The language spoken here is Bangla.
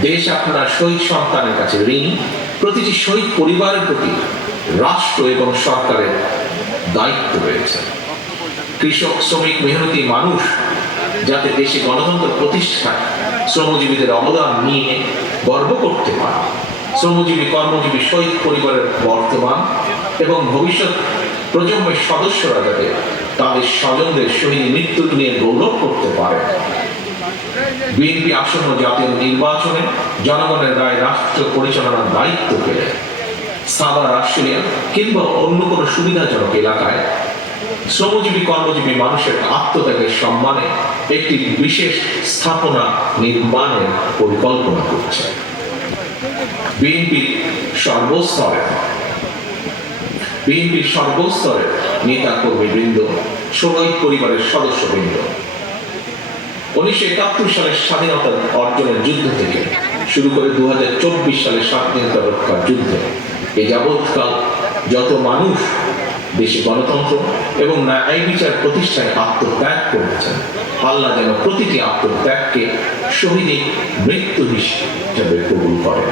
দেশ আপনার শহীদ সন্তানের কাছে ঋণী। প্রতিটি শহীদ পরিবারের প্রতি রাষ্ট্র এবং সরকারের দায়িত্ব রয়েছে। কৃষক, শ্রমিক, মেহনতি মানুষ যাতে দেশে গণতন্ত্র প্রতিষ্ঠায় শ্রমজীবীদের অবদান নিয়ে গর্ব করতে পারে। শ্রমজীবী, কর্মজীবী শহীদ পরিবারের বর্তমান এবং ভবিষ্যৎ প্রজন্মের সদস্যরা যাতে তাদের স্বজনদের শহীদ মৃত্যু নিয়ে গৌরব করতে পারে। বিএনপি আসন্ন জাতীয় নির্বাচনে জনগণের রায় রাষ্ট্র পরিচালনার দায়িত্ব পেলে সাভার, রাজশাহী কিংবা অন্য কোনো সুবিধাজনক এলাকায় শ্রমজীবী, কর্মজীবী মানুষের আত্মত্যাগের সম্মানে একটি বিশেষ স্থাপনা নির্মাণের পরিকল্পনা করছে। বিএনপির সর্বস্তরের নেতা কর্মীবৃন্দ, শহীদ পরিবারের সদস্যবৃন্দ 1971 সালের স্বাধীনতা অর্জনের যুদ্ধ থেকে শুরু করে 2024 সালের স্বাধীনতা রক্ষার যুদ্ধে এ যাবৎকাল যত মানুষ দেশে গণতন্ত্র এবং ন্যায় বিচার প্রতিষ্ঠায় আত্মত্যাগ করেছেন, আল্লাহ যেন প্রতিটি আত্মত্যাগকে শহীদের মৃত্যু হিসেবে কবুল করেন।